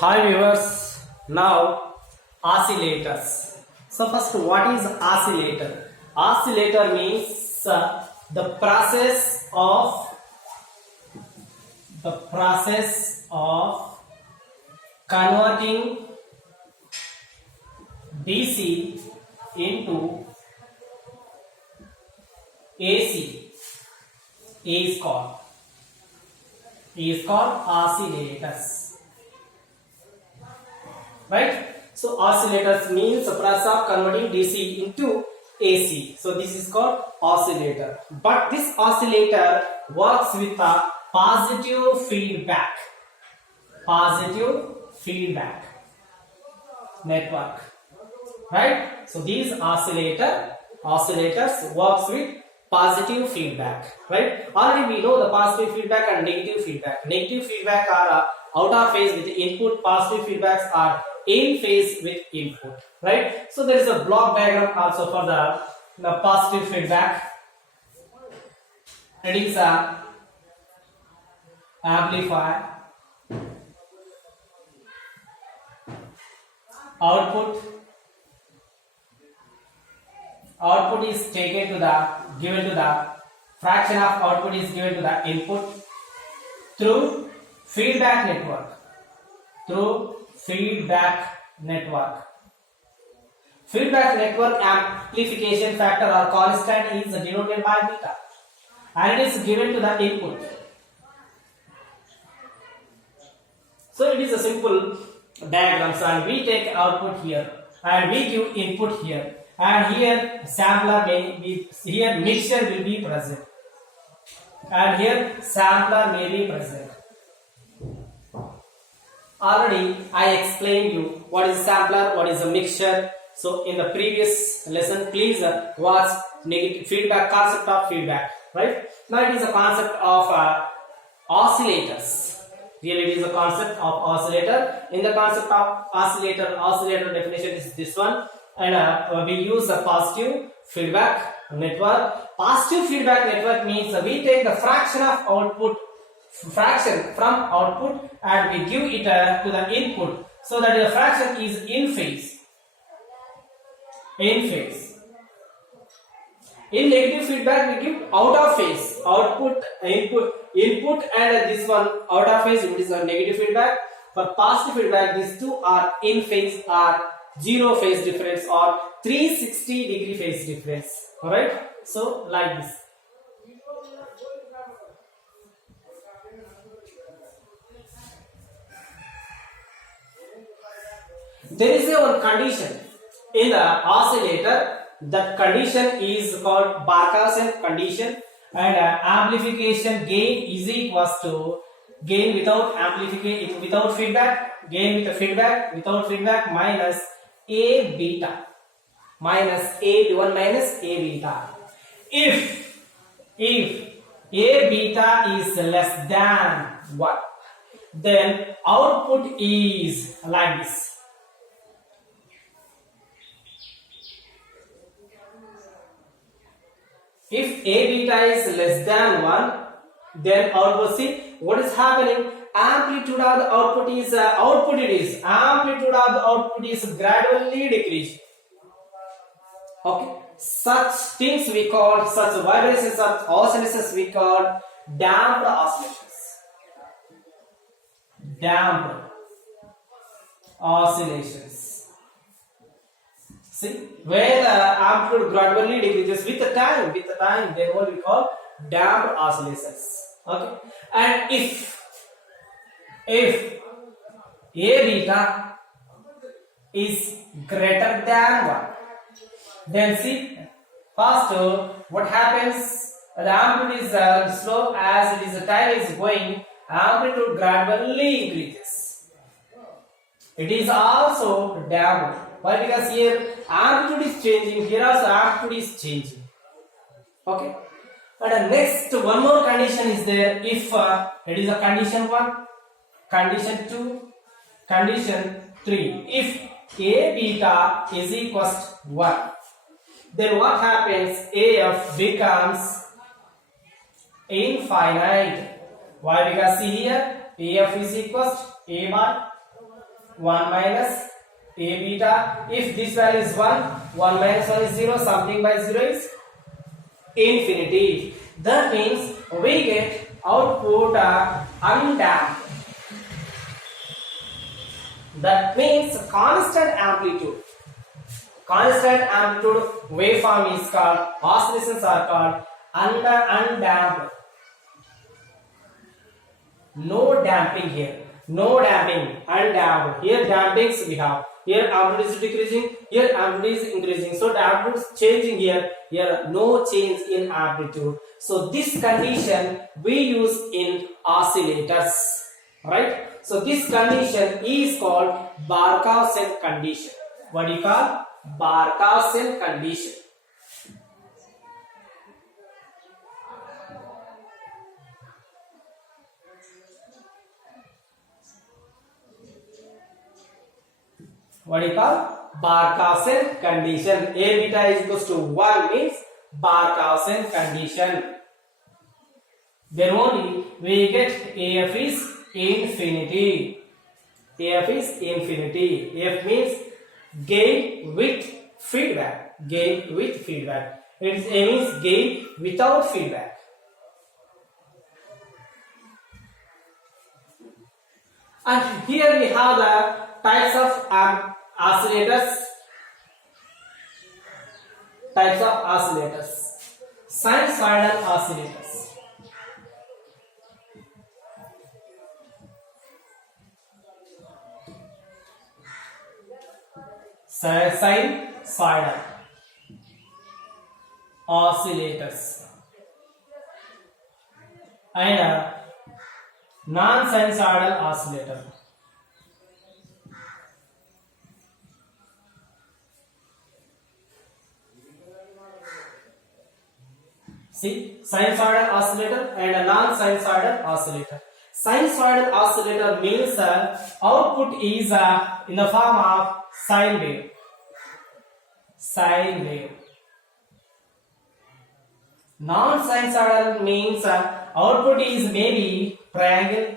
Hi viewers, now oscillators. So first, what is oscillator? Oscillator means the process of converting DC into AC is called oscillators. Right? So oscillators means the process of converting DC into AC. So this is called oscillator. But this oscillator works with a positive feedback network. Right? So these oscillators works with positive feedback. Right? Already we know the positive feedback and negative feedback. Negative feedback are out of phase with input. Positive feedbacks are in phase with input, right? So there is a block diagram also for the positive feedback. It is a amplifier, output is taken to the given to the fraction of output is given to the input through feedback network. Feedback network amplification factor or constant is denoted by beta and it is given to the input. So it is a simple diagram, and we take output here and we give input here, and here sampler may be, here mixture will be present, and here sampler may be present. Already I explained you what is a sampler, what is a mixture. So in the previous lesson, please watch negative feedback, concept of feedback, right? Now it is a concept of oscillators. Really it is a concept of oscillator. In the concept of oscillator definition is this one, and we use a positive feedback network. Positive feedback network means we take the fraction from output and we give it to the input, so that the fraction is in phase. In negative feedback we give out of phase, input, and this one out of phase, it is a negative feedback. For positive feedback, these two are in phase or zero phase difference or 360-degree phase difference. Alright, so like this. There is one condition in the oscillator. That condition is called Barkhausen condition, and amplification gain is equals to gain without amplification without feedback, gain with the feedback without feedback minus A beta minus A1 minus A beta. If A beta is less than 1, then output is like this. If A beta is less than 1, then output, see what is happening, amplitude of the output is amplitude of the output is gradually decreasing. Okay, such things we call, such vibrations, such oscillations we call damped oscillations. Damped oscillations. See, where the amplitude gradually decreases with the time, then what we call damped oscillations. Okay, and if A beta is greater than 1, then see, first what happens, the amplitude is slow, as it is the time is going, amplitude gradually increases. It is also damped. Why? Because here amplitude is changing, here also amplitude is changing. Okay, and next one more condition is there. If it is a condition 1, condition 2, condition 3, if A beta is equals to 1, then what happens, AF becomes infinite. Why? Because see here AF is equals to A bar 1 minus A beta. If this value is 1, 1 minus 1 is 0, something by 0 is infinity. That means we get output undamped. That means constant amplitude. Constant amplitude waveform is called, oscillations are called undamped. No damping here. No damping. Undamped. Here dampings we have. Here amplitude is decreasing. Here amplitude is increasing. So the amplitude is changing here. Here no change in amplitude. So this condition we use in oscillators. Right? So this condition is called Barkhouzен condition. What do you call? Barkhouzen condition. What do you call? Barkhouzen condition. A beta is equals to 1 means Barkhouzen condition. Then only we get AF is infinity. AF is infinity. AF means gain with feedback. Gain with feedback. It means gain without feedback. And here we have the types of oscillators. Types of oscillators. Sinusoidal oscillators. Sinusoidal oscillators and non-sinusoidal oscillator. See, sinusoidal oscillator and a non-sinusoidal oscillator. Sinusoidal oscillator means output is in the form of sine wave. Sine wave. Non-sinusoidal means output is maybe triangle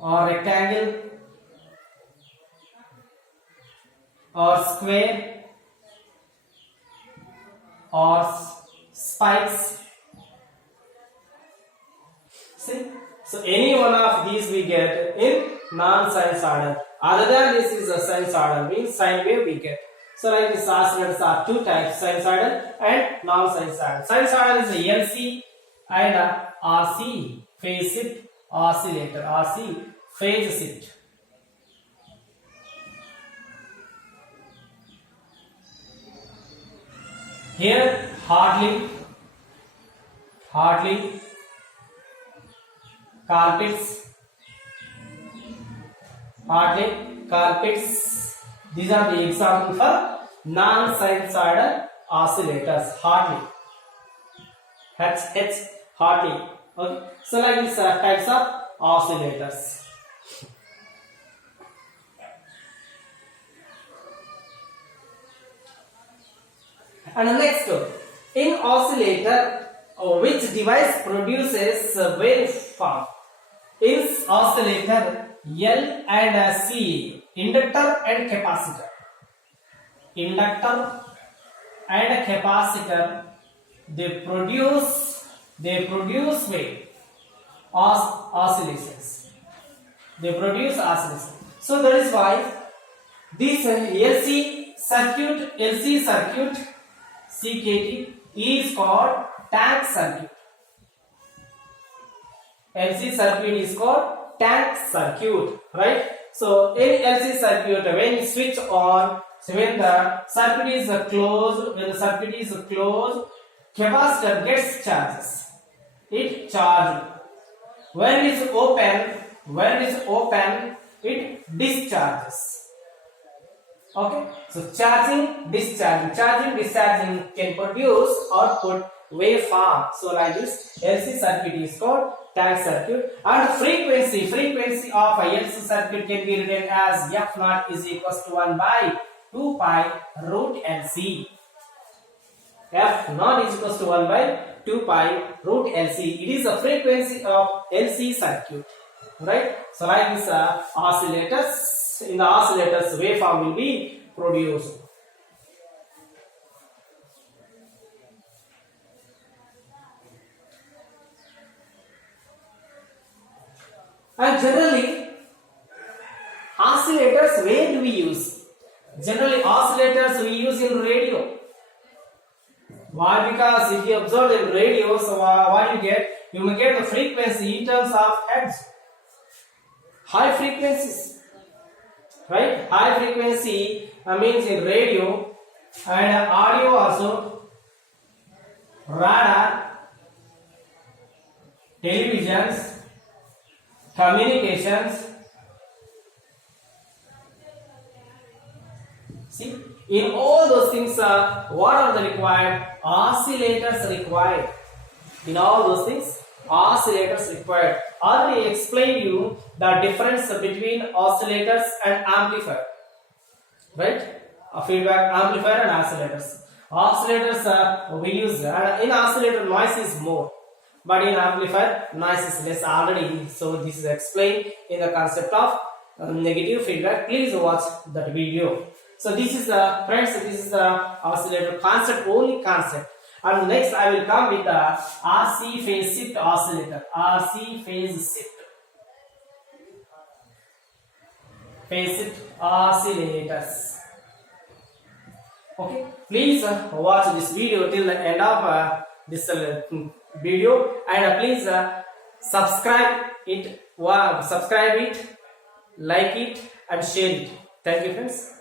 or rectangle or square or spikes. See, so any one of these we get in non-sinusoidal. Other than this is a sinusoidal, means sine wave we get. So like this oscillators are two types, sinusoidal and non-sinusoidal. Sinusoidal is a LC and a RC, phase shift oscillator. RC, phase shift. Here Hartley, Colpitts, these are the examples for non-sinusoidal oscillators. Hartley, Hartley. Okay, so like these types of oscillators. And next, in oscillator, which device produces waveform? In oscillator, L and C, inductor and capacitor. Inductor and capacitor, they produce wave oscillations. They produce oscillations. So that is why this LC circuit CKT is called tank circuit. LC circuit is called tank circuit, right? So in LC circuit, when you switch on, so when the circuit is closed, capacitor gets charges. It charges. When it is open, it discharges. Okay, so charging, discharging can produce output waveform. So like this, LC circuit is called tank circuit. And frequency of a LC circuit can be written as F naught is equals to 1 by 2 pi root LC. F naught is equals to 1 by 2 pi root LC. It is the frequency of LC circuit. right? So like this oscillators, in the oscillators waveform will be produced. And generally oscillators, where do we use? Generally oscillators we use in radio. Why? Because if you observe in radio, so what you get? You may get the frequency in terms of hertz. High frequencies, right? High frequency means in radio and audio also, radar, televisions, communications. See, in all those things, what are the required? Oscillators required. In all those things, oscillators required. Already explained you the difference between oscillators and amplifier, right? A feedback amplifier and oscillators. Oscillators we use, and in oscillator noise is more, but in amplifier noise is less already. So this is explained in the concept of negative feedback. Please watch that video. So this is the friends, this is the oscillator concept, only concept. And next I will come with the RC phase shift oscillator. RC phase shift. Phase shift oscillators. Okay, please watch this video till the end of this video, and please subscribe it, like it and share it. Thank you friends.